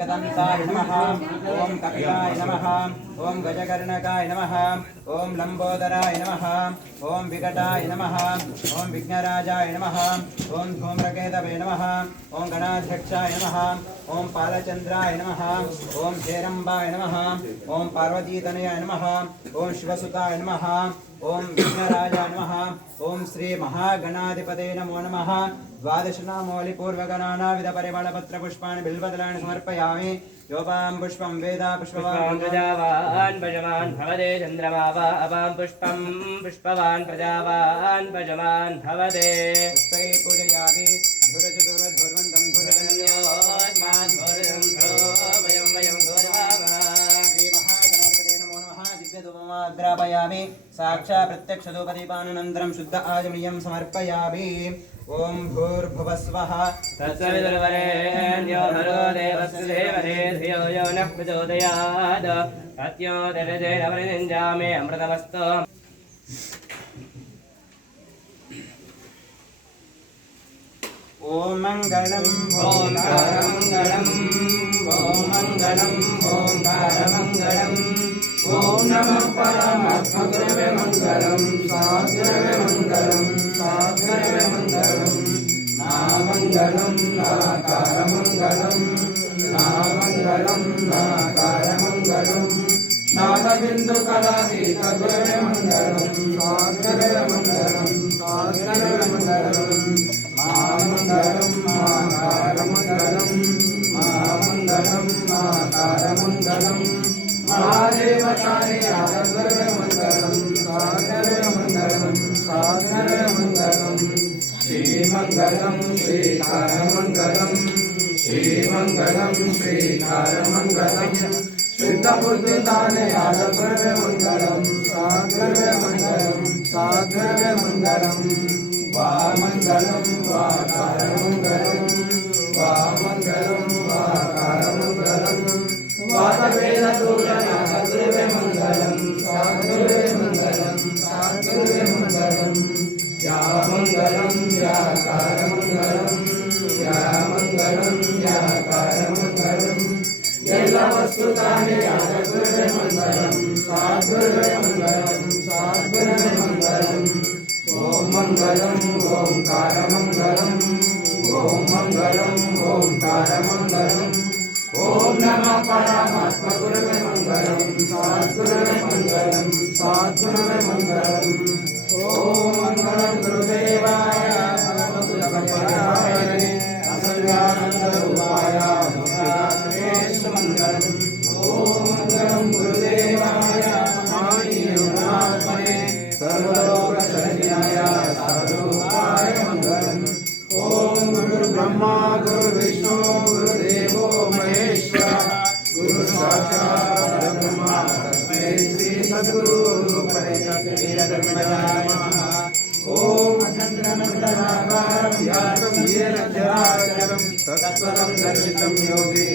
एकदन्ताय नमः ओम कपिलाय नमः ओम गजकर्णकाय नमः ओम लंबोदराय नमः ओम विकटाय नमः ओम विघ्नराजाय नमः ओम धूम्रकेतवे नमः ओम गणाध्यक्षाय नमः ओम पालचंद्राय नमः ओम हेरंबाय नमः ओम पार्वतीतनयाय नमः ओम शिवसुताय नमः ओम विघ्नराजाय नमः ओम श्री महागणाधिपते नमो नमः द्वादशनामोलि पूर्वगणानाविध परिमलपत्र पुष्पाणि बिल्वदलानि समर्पयामि योपां पुष्पं वेदा पुष्पवान् प्रजावान् भजवान् भवते चन्द्रमा वा अपां पुष्पं पुष्पवान् प्रजावान् भजवान् भवते पुष्पै पूजयामि धुरचतुरधुर्वन्तं धुरगण्योऽस्मान् धुरं धुरो वयं धुरामः श्रीमहागणाधिपते नमो नमः दिव्यधूपमाग्रापयामि साक्षात् प्रत्यक्षधूपदीपानन्तरं शुद्ध आचमनीयं समर्पयामि ओम भूर्भुवस्वः तत्सवितुर्वरेण्यो भर्गो देवस्य धीमहि धियो यो नः प्रचोदयात् तस्यो दर्शनेन परिनिञ्जामे अमृतमस्तु ओम मंगलम ओंकारमंगलम ओम मंगलम ओंकारमंगलम ओम नमः परमात्मगुरवे मंगलम सागुरवे मंगलम सागुरवे मंगलम नामंगलम नाकारमंगलम नामंगलम नाकारमंगलम नादबिंदु कलातीत गुरवे मंगलम सागुरवे मंगलम सागुरवे मंगलम नामंगलम नाकारमंगलम नामंगलम नाकारमंगलम महादेव कार्यालय मंगलम सागर मंगलम सागर मंगलम श्रीमंगलम श्रीकार मंगलम श्रीमंगलम श्रीकार मंगलम शुद्ध बुद्धि दाने आलय मंगलम सागर मंगलम सागर मंगलम वामंगलम वाकार मंगलम वामंगलम वाकार मंगलम वादवेद दूरना गुरुवे मंगलम सागुरुवे मंगलम सागुरुवे मंगलम या मंगलम या कार मंगलम या मंगलम या कार मंगलम यल्ला वस्तुतानि याद गुरुवे मंगलम सागुरुवे मंगलम सागुरुवे मंगलम ओम मंगलम ओंकार मंगलम ओम मंगलम ओंकार मंगलम ओम नमः परमात्मा गुरुवे मंगलम सद्गुरुवे मंगलम सद्गुरुवे मंगलम ओम मंगलम गुरुदेवाय भगवतुपराय असर्वानंद रूपाय श्रेष्ठ मंगलम ओम मंगलम गुरुदेवाय महानीयुनात्मने सर्वलोक शरण्याय साधुरूपाय मंगलम ओम गुरु ब्रह्मा गुरु विष्णु गुरुदेवो महेश्वर गुरु साक्षात् ब्रह्मा तस्मै श्री सद्गुरु रूपरेखाधर्मजाय नमः ओम अखंडमंडलाकारं व्याप्तं येन चराचरं तत्पदं दर्शितं योगिभिः